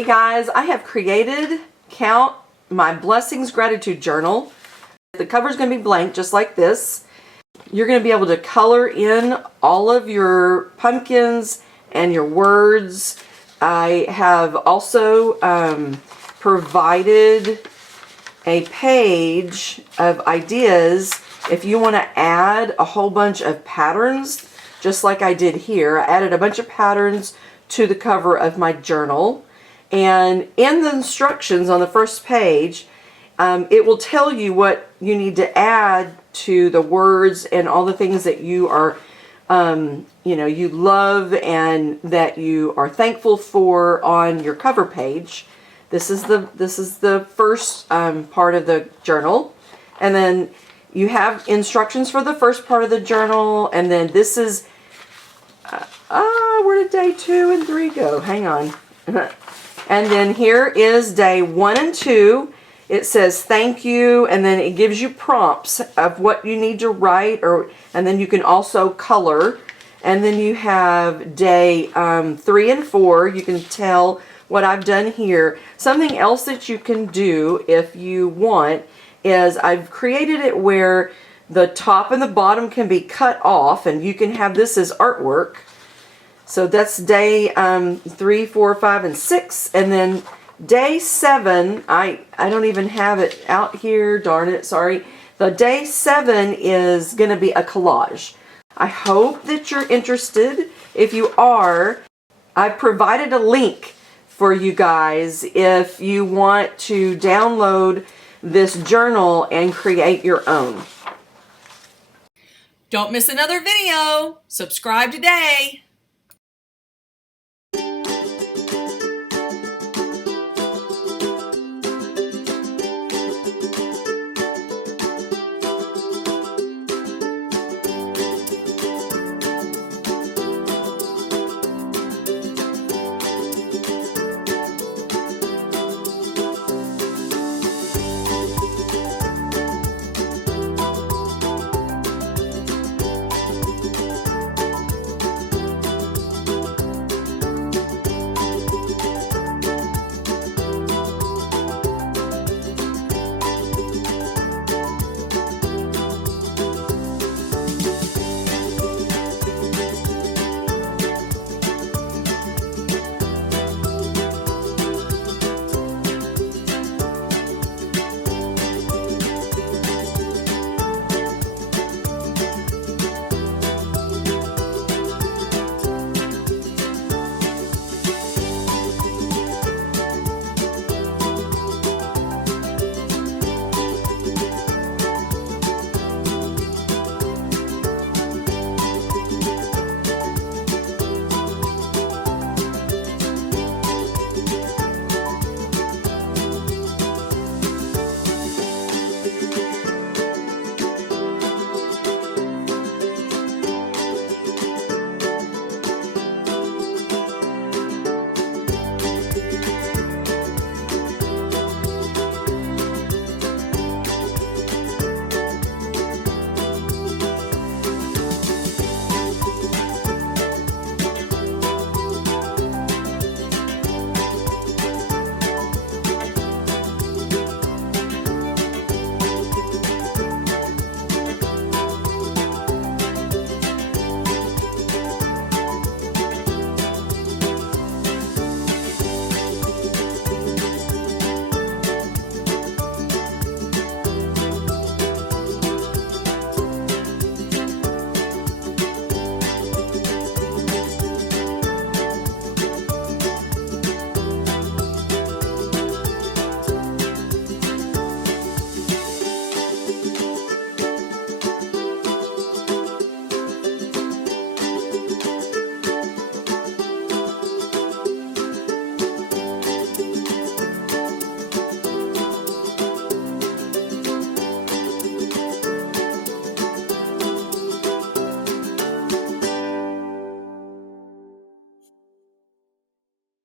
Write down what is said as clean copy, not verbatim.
Hey guys, I have created, count, my blessings gratitude journal. The cover is going to be blank just like this. You're going to be able to color in all of your pumpkins and your words. I have also provided a page of ideas if you want to add a whole bunch of patterns, just like I did here. I added a bunch of patterns to the cover of my journal. And in the instructions on the first page, it will tell you what you need to add to the words and all the things that you are, you love and that you are thankful for on your cover page. This is the first part of the journal, and then you have instructions for the first part of the journal, and then this is where did day 2 and 3 go? Hang on. And then here is day 1 and 2. It says thank you, and then it gives you prompts of what you need to write, and then you can also color. And then you have day 3 and 4. You can tell what I've done here. Something else that you can do if you want is I've created it where the top and the bottom can be cut off, and you can have this as artwork. So that's day 3, 4, 5, and 6. And then day 7, I don't even have it out here, darn it, sorry. The day 7 is going to be a collage. I hope that you're interested. If you are, I've provided a link for you guys if you want to download this journal and create your own. Don't miss another video. Subscribe today.